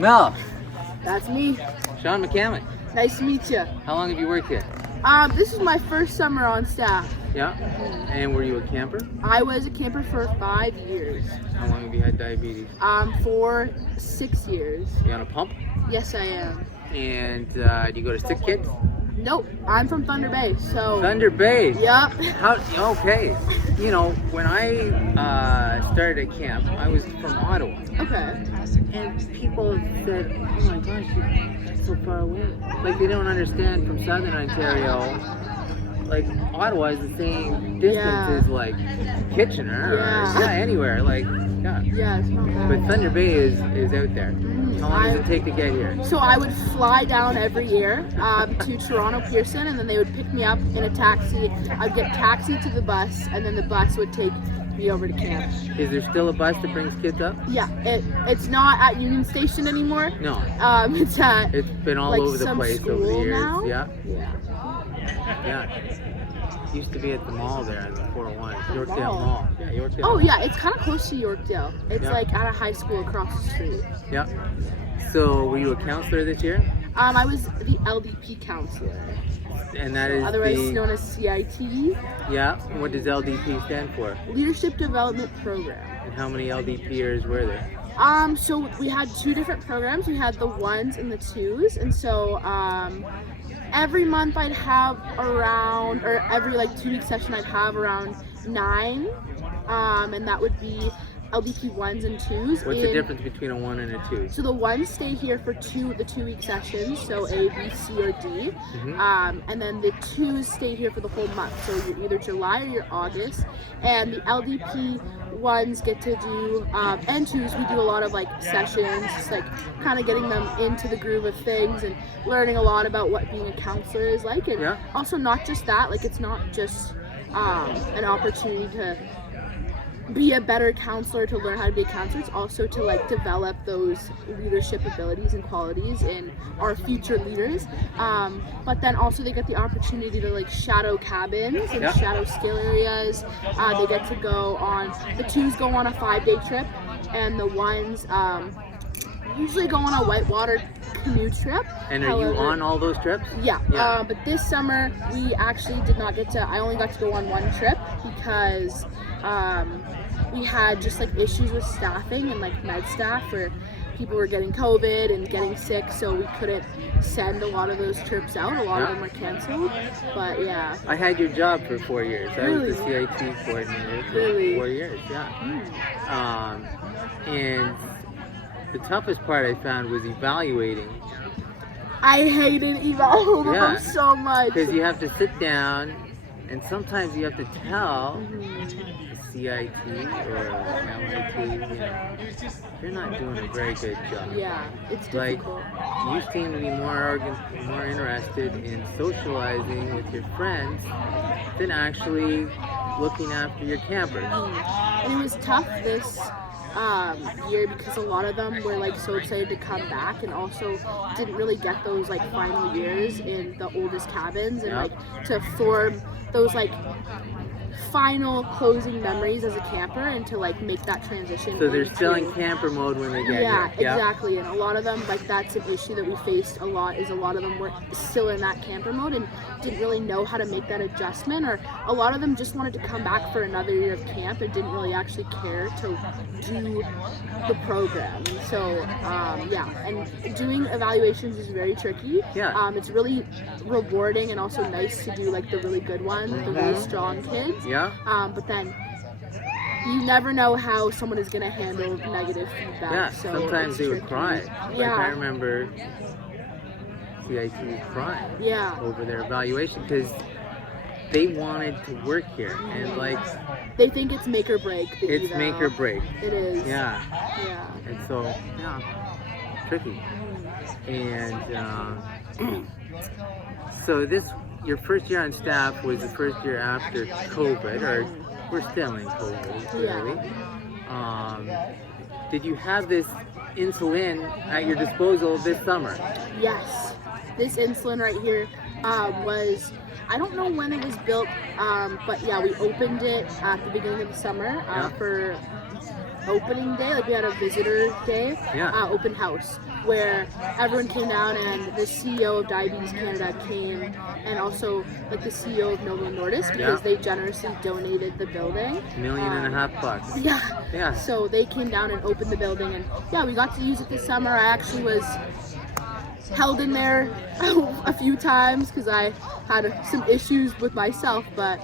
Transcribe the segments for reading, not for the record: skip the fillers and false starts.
Mel, That's me. Sean McCammon. Nice to meet you. How long have you worked here? This is my first summer on staff. Yeah. And were you a camper? I was a camper for 5 years. How long have you had diabetes? For 6 years. You on a pump? Yes, I am. And do you go to Sick Kids? Nope, I'm from Thunder Bay, so. Thunder Bay. Yup. Okay. You know, when I started at camp, I was from Ottawa. Okay. And people said, oh my gosh, you're so far away. Like, they don't understand from Southern Ontario. Like, Ottawa is the same distance as, like, Kitchener or anywhere. Like, yeah. Yeah, it's not bad. But Thunder Bay is out there. How long does it take to get here? So I would fly down every year to Toronto Pearson, and then they would pick me up in a taxi. I'd get taxied to the bus, and then the bus would take me over to camp. Is there still a bus that brings kids up? Yeah, it's not at Union Station anymore. No. It's at. It's been all like over the some place over the school years. now? Yeah. Yeah. Yeah. Used to be at the mall there in the 401. Yorkdale mall? Mall. Yeah, Yorkdale. Oh yeah, it's kind of close to Yorkdale. It's Yeah. like at a high school across the street. Yeah. So, were you a counselor this year? I was the LDP counselor, And that is otherwise the... known as CIT, Yeah. What does LDP stand for? Leadership Development Program. And how many LDPers were there? So we had 2 different programs. We had the 1s and the 2s, and so every month I'd have around, or every like 2-week session I'd have around 9, and that would be LDP 1s and 2s. What's the difference between a 1 and a 2? So the 1s stay here for the 2-week sessions, so A, B, C, or D, and then the 2s stay here for the whole month, so you're either July or you're August, and the LDP 1s get to do, and 2s, we do a lot of like sessions, just like kind of getting them into the groove of things and learning a lot about what being a counselor is like, and also not just that, like it's not just an opportunity to be a better counselor, to learn how to be a counselor. It's also to like develop those leadership abilities and qualities in our future leaders. But then also they get the opportunity to like shadow cabins and shadow skill areas. They get to go on, the 2s go on a 5-day trip, and the 1s usually go on a whitewater canoe trip. And are you on all those trips? Yeah. But this summer we actually did not get to, I only got to go on 1 trip because we had just like issues with staffing and like med staff where people were getting COVID and getting sick, so we couldn't send a lot of those trips out. A lot of them were canceled, but yeah. I had your job for 4 years. Really? I was the CIT coordinator for 4 years, and the toughest part I found was evaluating. I hated eval so much. Because you have to sit down, and sometimes you have to tell CIT or LIT, you're not doing a very good job. Yeah, it's difficult. Like, you seem to be more interested in socializing with your friends than actually looking after your campers. And it was tough this year because a lot of them were like so excited to come back and also didn't really get those like final years in the oldest cabins and like to form those like final closing memories as a camper and to like make that transition. So they're still in camper mode when they get here. Yeah, exactly. And a lot of them, like that's an issue that we faced a lot, is a lot of them were still in that camper mode and didn't really know how to make that adjustment, or a lot of them just wanted to come back for another year of camp and didn't really actually care to do the program. So and doing evaluations is very tricky. It's really rewarding and also nice to do like the really good ones, the really strong kids. But then you never know how someone is going to handle negative feedback. So sometimes they would cry. Like I remember CIT crying over their evaluation because they wanted to work here, and like they think it's make or break. It's make or break. It is. Yeah. And so tricky. And so your first year on staff was the first year after COVID, or we're still in COVID, clearly. Did you have this insulin at your disposal this summer? Yes. This insulin right here was, I don't know when it was built, but yeah, we opened it at the beginning of the summer for opening day, like we had a visitor day, Yeah. open house, where everyone came down and the CEO of Diabetes Canada came, and also like the CEO of Novo Nordisk, because they generously donated the building. $1.5 million. Yeah. Yeah. So they came down and opened the building, and yeah, we got to use it this summer. I actually was held in there a few times because I had some issues with myself, but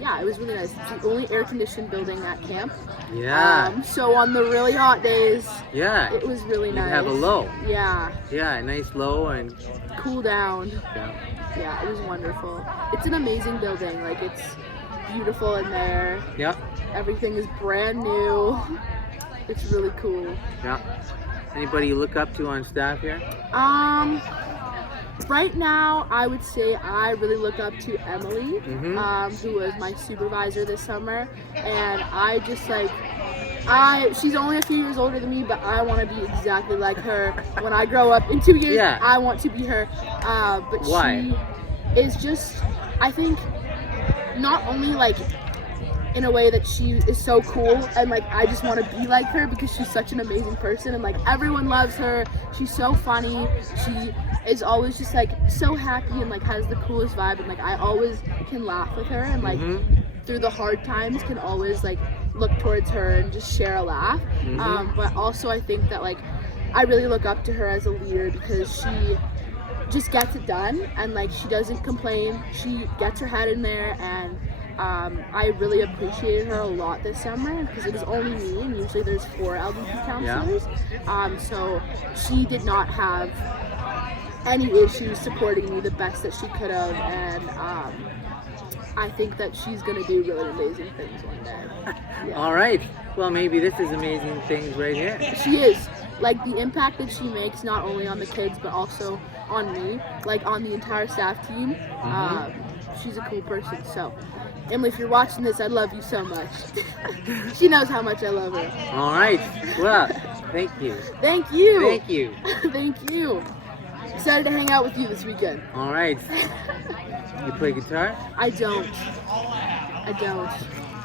yeah, it was really nice. It's the only air-conditioned building at camp. Yeah. So on the really hot days, Yeah. it was really You nice. have a low. Yeah. Yeah, a nice low and Cool down. yeah. Yeah, it was wonderful. It's an amazing building. Like, it's beautiful in there. Yeah. Everything is brand new. It's really cool. Yeah. Anybody you look up to on staff here? Right now, I would say I really look up to Emily, who was my supervisor this summer, and I just like, she's only a few years older than me, but I want to be exactly like her. When I grow up in 2 years, Yeah. I want to be her. But Why? she is just, I think, not only like in a way that she is so cool, and like I just want to be like her because she's such an amazing person, and like everyone loves her. She's so funny. She is always just like so happy and like has the coolest vibe, and like I always can laugh with her, and like through the hard times can always like look towards her and just share a laugh. But also I think that like I really look up to her as a leader because she just gets it done, and like she doesn't complain. She gets her head in there, and I really appreciated her a lot this summer because it was only me, and usually there's 4 LDP counselors. So she did not have any issues supporting me the best that she could have, and I think that she's going to do really amazing things one day. Yeah. All right. Well, maybe this is amazing things right here. She is. Like, the impact that she makes not only on the kids but also on me, like on the entire staff team. She's a cool person. So Emily, if you're watching this, I love you so much. She knows how much I love her. All right. Well, thank you. Thank you. Thank you. Thank you. Excited to hang out with you this weekend. All right. You play guitar? I don't.